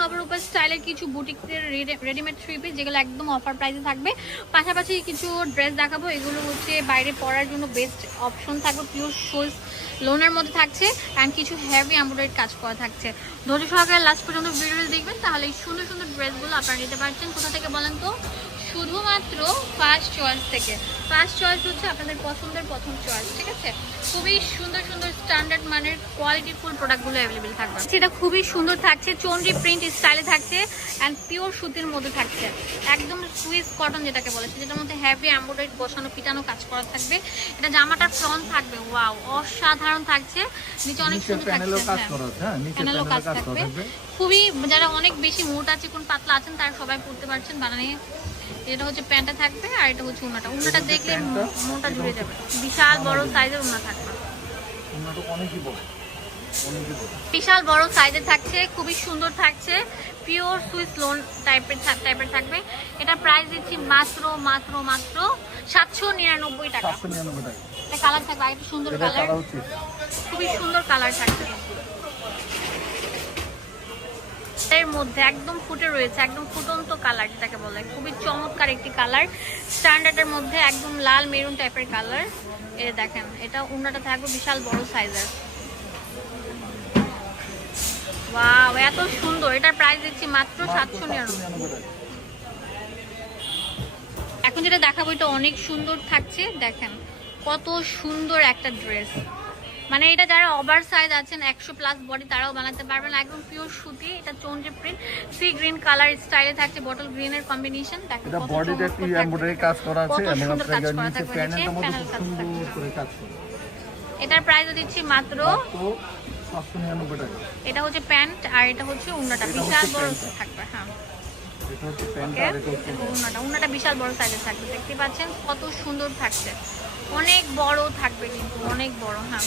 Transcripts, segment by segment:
নবরূপা স্টাইলের কিছু বুটিকের readymade three piece যেগুলো একদম অফার প্রাইসে থাকবে। পাশাপাশি কিছু ড্রেস দেখাবো, এগুলো হচ্ছে বাইরে পরার জন্য বেস্ট অপশন থাকবে পিওর শোজ লোনের মধ্যে থাকছে অ্যান্ড কিছু হেভি এমব্রয়ডারি কাজ করা থাকছে। ধৈর্য সহকারে লাস্ট পর্যন্ত ভিডিও দেখবেন, তাহলে এই সুন্দর সুন্দর ড্রেসগুলো আপনারা নিতে পারছেন। কোথা থেকে বলেন তো? শুধুমাত্র ফার্স্ট চয়েস থেকে। ফার্স্ট চয়েস হচ্ছে আপনাদের পছন্দের প্রথম চয়েস ঠিক আছে? খুবই সুন্দর সুন্দর স্ট্যান্ডার্ড মানের কোয়ালিটি ফুল প্রোডাক্টগুলো অ্যাভেলেবেল থাকবে। সেটা খুবই সুন্দর থাকছে চন্ডি প্রিন্ট স্টাইলে থাকছে অ্যান্ড পিওর সুতির মধ্যে থাকছে। একদম সুইস কটন যেটাকে বলে যেটার মধ্যে হ্যাভি এমব্রয়ডারি বসানো পিটানো কাজ করা থাকবে। এটা জামাটার ফ্রন্ট থাকবে ওয়াও অসাধারণ থাকছে। নিচে অনেক সুন্দর থাকছে কাজ। করা আছে নিচে প্যানেলও প্যানেলও কাজ কাজ থাকবে। খুবই যারা অনেক বেশি মোটা চিকন পাতলা আছেন তারা সবাই পড়তে পারছেন বানানিয়ে এটা হচ্ছে প্যান্টটা থাকবে আর এটা হচ্ছে উন্নাটা। হচ্ছে দেখলে মনটা জুড়ে যাবে। বিশাল বড় সাইজের উন্না থাকবে। ওনাটা অনেকই বড়। বিশাল বড় সাইজের থাকছে খুবই সুন্দর থাকছে। পিওর সুইস লোন টাইপের টাইপের থাকবে। এটা প্রাইস দিচ্ছি মাত্র মাত্র মাত্র সাতশো নিরানব্বই টাকা। কালার থাকবে আর সুন্দর কালার কালার খুবই সুন্দর কালার থাকছে। এর মধ্যে একদম ফুটে রয়েছে, একদম ফুটন্ত কালার যেটাকে বলে। খুবই চমৎকার একটি কালার স্ট্যান্ডার্ডের মধ্যে একদম লাল মেরুন টাইপের কালার এই দেখেন, এটা উন্নাটা থাকবে বিশাল বড় সাইজের এত সুন্দর। এটার প্রাইস দিচ্ছি মাত্র সাতশো নিরানব্বই। এখন যেটা দেখাবো, এটা অনেক সুন্দর থাকছে। দেখেন, কত সুন্দর একটা ড্রেস মানে এটা যারা ওভার সাইজ আছেন একশো প্লাস বডি তারাও বানাতে পারবেন। একদম পিওর সুতি এটা চন্ডি প্রিন্ট সি গ্রিন কালার স্টাইলে থাকছে বটল গ্রিন এর কম্বিনেশন এটা বডিতে এমব্রয়ডারি কাজ করা আছে এবং নিচে সুন্দর করে কাজ করা এটার প্রাইস দিচ্ছি মাত্র এটা হচ্ছে প্যান্ট আর এটা হচ্ছে উন্নাটা। বিশাল বড় থাকবে হ্যাঁ। উন্নাটা। বিশাল বড় সাইজের থাকবে। দেখতে পাচ্ছেন কত সুন্দর থাকছে। অনেক বড় থাকবে কিন্তু অনেক বড় হ্যাঁ।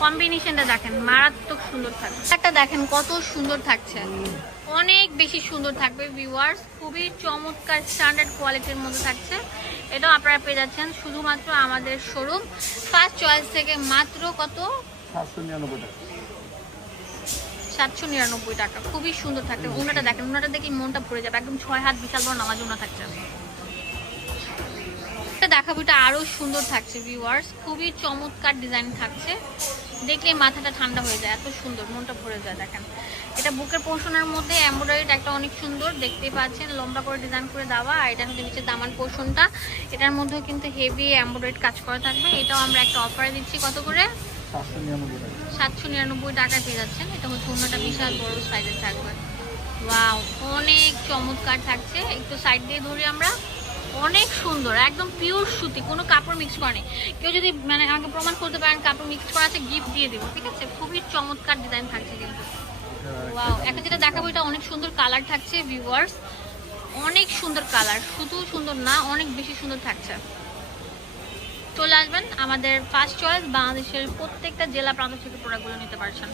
কম্বিনেশনটা দেখেন মারাত্মক সুন্দর থাকবে একটা দেখেন কত সুন্দর থাকছে। অনেক বেশি সুন্দর থাকবে ভিউয়ার্স খুবই চমৎকার স্ট্যান্ডার্ড কোয়ালিটির মধ্যে থাকছে। এটাও আপনারা পেয়ে যাচ্ছেন শুধুমাত্র আমাদের শোরুম ফার্স্ট চয়েস থেকে মাত্র কত? সাতশো নিরানব্বই টাকা। সাতশো নিরানব্বই টাকা। খুবই সুন্দর থাকছে। উনাটা দেখেন উনাটা দেখে মনটা ভরে যাবে। একদম ছয় হাত বিশাল বড় নামাজ উনা থাকছে। এটা দেখাবো এটা আরও সুন্দর থাকছে ভিউয়ার্স খুবই চমৎকার ডিজাইন থাকছে। দেখলে মাথাটা ঠান্ডা হয়ে যায় এত সুন্দর মনটা ভরে যায় দেখেন। এটা বুকের পোর্শনের মধ্যে এমব্রয়ডারিটা একটা অনেক সুন্দর দেখতেই পাচ্ছেন লম্বা করে ডিজাইন করে দেওয়া আর এটা হচ্ছে দামান পোর্শনটা এটার মধ্যেও কিন্তু হেভি এমব্রয়ডারি কাজ করা থাকবে এটাও আমরা একটা অফারে দিচ্ছি কত করে? সাতশো নিরানব্বই টাকা। সাতশো নিরানব্বই টাকায় পেয়ে যাচ্ছেন এটা হচ্ছে অন্যটা বিশাল বড় সাইজের থাকবে। ওয়াও অনেক চমৎকার থাকছে একটু সাইড দিয়ে ধরি আমরা। অনেক সুন্দর একদম পিওর সুতি কোনো কাপড় মিক্স করেনি কেউ যদি মানে আমাকে প্রমাণ করতে পারেন কাপড় মিক্স করা আছে গিফট দিয়ে দেবো ঠিক আছে? খুবই চমৎকার ডিজাইন থাকছে কিন্তু। ওয়াও একটা যেটা দেখাবো এটা অনেক সুন্দর কালার থাকছে ভিউয়ার্স অনেক সুন্দর কালার শুধু সুন্দর না অনেক বেশি সুন্দর থাকছে। চলে আসবেন আমাদের ফার্স্ট চয়েস বাংলাদেশের প্রত্যেকটা জেলা প্রান্ত থেকে প্রোডাক্টগুলো নিতে পারছেন।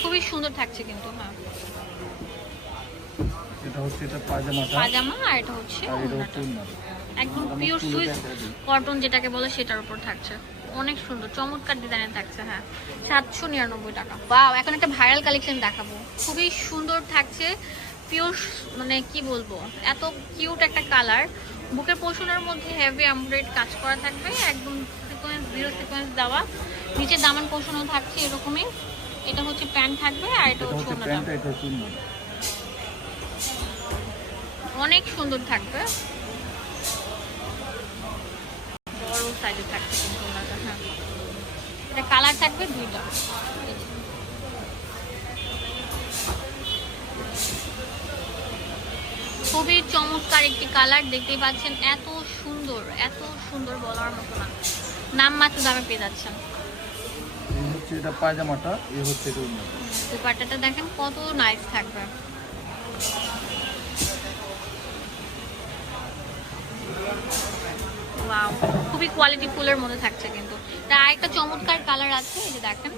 খুবই সুন্দর থাকছে কিন্তু হ্যাঁ। এটা হচ্ছে এটা পায়জামাটা। পাজামা আর এটা হচ্ছে একদম পিওর সুইস কটন যেটাকে বলে সেটার উপর থাকছে। অনেক সুন্দর চমৎকার ডিজাইনের থাকছে হ্যাঁ। সাতশো নিরানব্বই টাকা। বাও এখন একটা ভাইরাল কালেকশন দেখাবো। খুবই সুন্দর থাকছে পিওর মানে কি বলব এত কিউট একটা কালার বুকের পোষণের মধ্যে হেভি এমব্রয়েড কাজ করা থাকবে একদম সিকোয়েন্স জিরো সিকোয়েন্স দেওয়া। নিচে দামান পোষণও থাকছে এরকমই। এটা হচ্ছে প্যান্ট থাকবে আর এটা হচ্ছে উন্নত অনেক সুন্দর থাকবে বড় সাইজে কিন্তু ওনাটা হ্যাঁ। এটা কালার থাকবে দুইটা। খুবই চমৎকার একটি কালার দেখতেই পাচ্ছেন এত সুন্দর এত সুন্দর বলার মতো না। নাম মাত্র দামে পেয়ে যাচ্ছেন। এটা পায়জামাটা এই হচ্ছে দুপাট্টাটা দেখেন কত নাইস থাকবে। খুবই কোয়ালিটি ফুলের মধ্যে থাকছে কিন্তু। এটা একটা চমৎকার কালার আছে, এই যে দেখেন।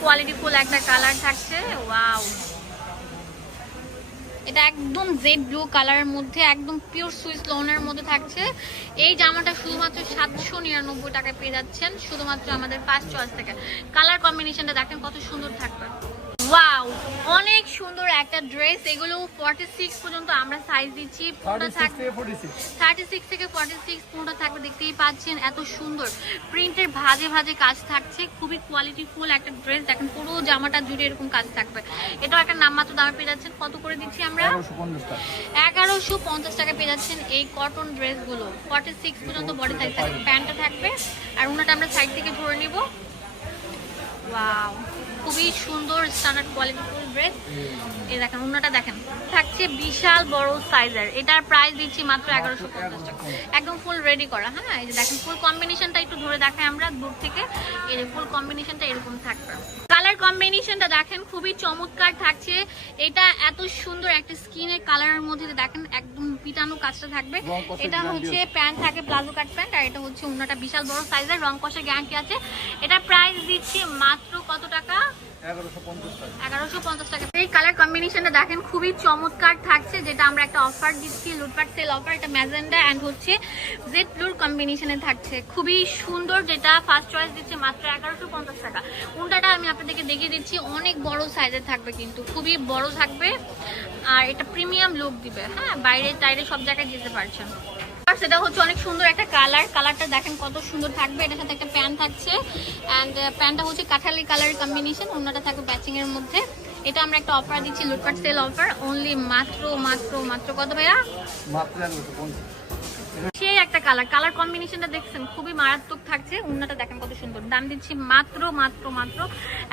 কোয়ালিটি ফুল একটা কালার থাকছে ওয়াও এটা একদম জেড ব্লু কালারের মধ্যে, একদম পিওর সুইস লোনের মধ্যে থাকছে। এই জামাটা শুধুমাত্র সাতশো নিরানব্বই টাকায় পেয়ে যাচ্ছেন, শুধুমাত্র আমাদের পাঁচ চয়েস থেকে। কালার কম্বিনেশনটা দেখেন কত সুন্দর থাকবে। ওয়াও অনেক সুন্দর একটা ড্রেস এগুলো ফর্টি সিক্স পর্যন্ত আমরা সাইজ দিচ্ছি পুরোটা থাকবে থেকে ফোর্টি সিক্স থার্টি সিক্স থেকে ফর্টি সিক্স পুরোটা থাকবে দেখতেই পাচ্ছেন এত সুন্দর। প্রিন্টের ভাজে ভাজে কাজ থাকছে খুবই কোয়ালিটি ফুল একটা ড্রেস দেখেন পুরো জামাটা জুড়ে এরকম কাজ থাকবে। এটাও একটা নামমাত্র দামে পেয়ে যাচ্ছেন। কত করে দিচ্ছি আমরা? এগারোশো পঞ্চাশ টাকা। পেয়ে যাচ্ছেন এই কটন ড্রেসগুলো ফর্টি সিক্স পর্যন্ত বডি সাইজ থাকবে প্যান্টটা থাকবে। আর ওনাটা আমরা সাইড থেকে ধরে নিব। ওয়াও খুবই সুন্দর স্ট্যান্ডার্ড কোয়ালিটি ফুল এই দেখেন ওনাটা দেখেন। থাকছে বিশাল বড় সাইজের এটার প্রাইস দিচ্ছি মাত্র এগারোশো পঞ্চাশ টাকা। একদম ফুল রেডি করা হ্যাঁ? এই যে দেখেন ফুল কম্বিনেশনটা একটু ধরে দেখাই আমরা দূর থেকে। এই ফুল কম্বিনেশনটা এরকম থাকবে। কালার কম্বিনেশনটা দেখেন খুবই চমৎকার থাকছে। এটা এত সুন্দর একটা স্কিনের কালারের মধ্যে দেখেন একদম পিটানো কাজটা থাকবে। এটা হচ্ছে প্যান্ট থাকে প্লাজো কাট প্যান্ট আর এটা হচ্ছে ওনাটা বিশাল বড় সাইজের রং কষের গ্যারান্টি আছে। এটা প্রাইস দিচ্ছি মাত্র কত টাকা? এই কালার কম্বিনেশনটা দেখেন, খুবই চমৎকার থাকছে, যেটা আমরা একটা অফার দিচ্ছি, লুটপাট সেল অফার এটা ম্যাজেন্ডা অ্যান্ড হচ্ছে জেড ব্লুর কম্বিনেশনে থাকছে। খুবই সুন্দর যেটা ফার্স্ট চয়েস দিচ্ছে মাত্র এগারোশো পঞ্চাশ টাকা। উনটাটা আমি আপনাদেরকে দেখিয়ে দিচ্ছি, অনেক বড় সাইজের থাকবে কিন্তু, খুবই বড় থাকবে, আর এটা প্রিমিয়াম লুক দিবে হ্যাঁ বাইরে টাইরে সব জায়গায় যেতে পারছেন। আর সেটা হচ্ছে অনেক সুন্দর একটা কালার কালারটা দেখেন কত সুন্দর থাকবে। এটার সাথে একটা প্যান্ট থাকছে। অ্যান্ড প্যান্টটা হচ্ছে কাঠালি কালার কম্বিনেশন অন্যটা থাকবে ব্যাচিং এর মধ্যে। এটা আমরা একটা অফার দিচ্ছি লুটপাট সেল অফার অনলি মাত্র মাত্র মাত্র কত ভাইয়া? মাত্র একটা কালার কালার কম্বিনেশনটা দেখছেন খুবই মারাত্মক থাকছে। উন্নাটা দেখেন কত সুন্দর। দাম দিচ্ছি মাত্র মাত্র মাত্র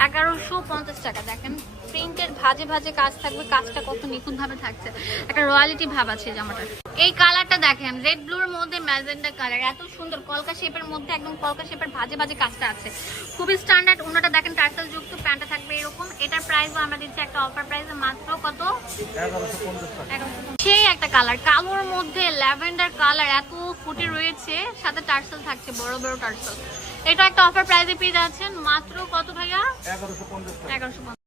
এগারোশো পঞ্চাশ টাকা। দেখেন প্রিন্টের ভাজে ভাজে কাজ থাকবে কাজটা কত নিখুঁত ভাবে থাকছে। একটা রয়্যালিটি ভাব আছে জামাটার। এই কালারটা দেখেন রেড ব্লুর মধ্যে ম্যাজেন্ডা কালার এত সুন্দর কলকা শেপের মধ্যে একদম কলকা শেপের ভাজে ভাজে কাজটা আছে। খুবই স্ট্যান্ডার্ড উন্নাটা দেখেন টার্সেল যুক্ত প্যান্টটা থাকবে এরকম। এটার প্রাইসও আমরা দিচ্ছি একটা অফার প্রাইসে মাত্র কত? সেই একটা কালার কালোর মধ্যে ল্যাভেন্ডার কালার এত ফুটে রয়েছে সাথে টার্সেল থাকছে বড় বড় টার্সেল। এটা একটা অফার প্রাইসে পেয়ে যাচ্ছেন মাত্র কত ভাইয়া? এগারোশো পঞ্চাশ।